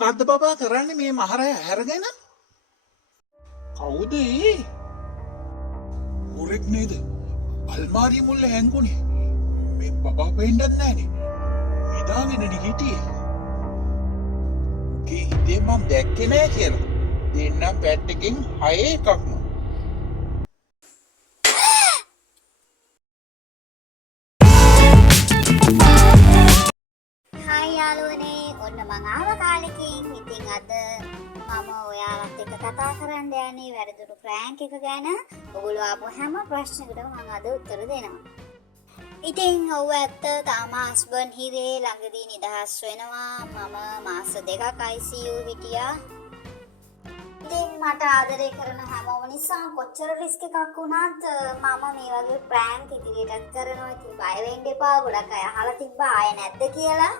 මොකද්ද බබා කරන්නේ මේ මහරය හැරගෙන? කවුද ඒ? හොරෙක් නේද? අල්මාරිය මුල්ල හැංගුනේ. මේ බබා පෙන්නත් නැහනේ. නිදාගෙනනේ හිටියේ. කී හිතේ මම දැක්කේ නෑ කියලා. දෙන්නම් පැත්තකින් 6 එකක්ම. හායි යාළුවනේ ඔන්න මං ආව කාලෙකින් ඉතින් අද මම ඔයාලත් එක්ක කතා කරන්න යන්නේ වැරදුණු ප්‍රෑන්ක් එක ගැන. ඔයගොල්ලෝ ආපු හැම ප්‍රශ්නයකටම මම අද උත්තර දෙනවා. ඉතින් ඔව් ඇත්ත තාම හස්බන්ඩ් හිරේ ළඟදී නිදහස් වෙනවා. මම මාස 2ක් ICU හිටියා. ඉතින් මට ආදරය කරන හැමෝම නිසා කොච්චර රිස්ක් එකක් වුණත් මම මේ වගේ ප්‍රෑන්ක් ඉදිරියටත් කරනවා. ඉතින් බය වෙන්න එපා. ගොඩක් අය අහලා තිබ්බා ආයේ නැද්ද කියලා.